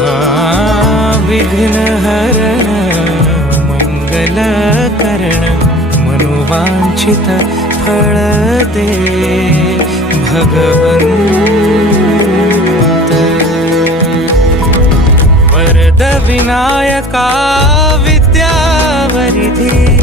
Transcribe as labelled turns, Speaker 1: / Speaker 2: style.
Speaker 1: हा विघ्न हरण मंगल करण मनोवांछित फळ दे. भगवंत. वरद विनायका विद्यावरिधी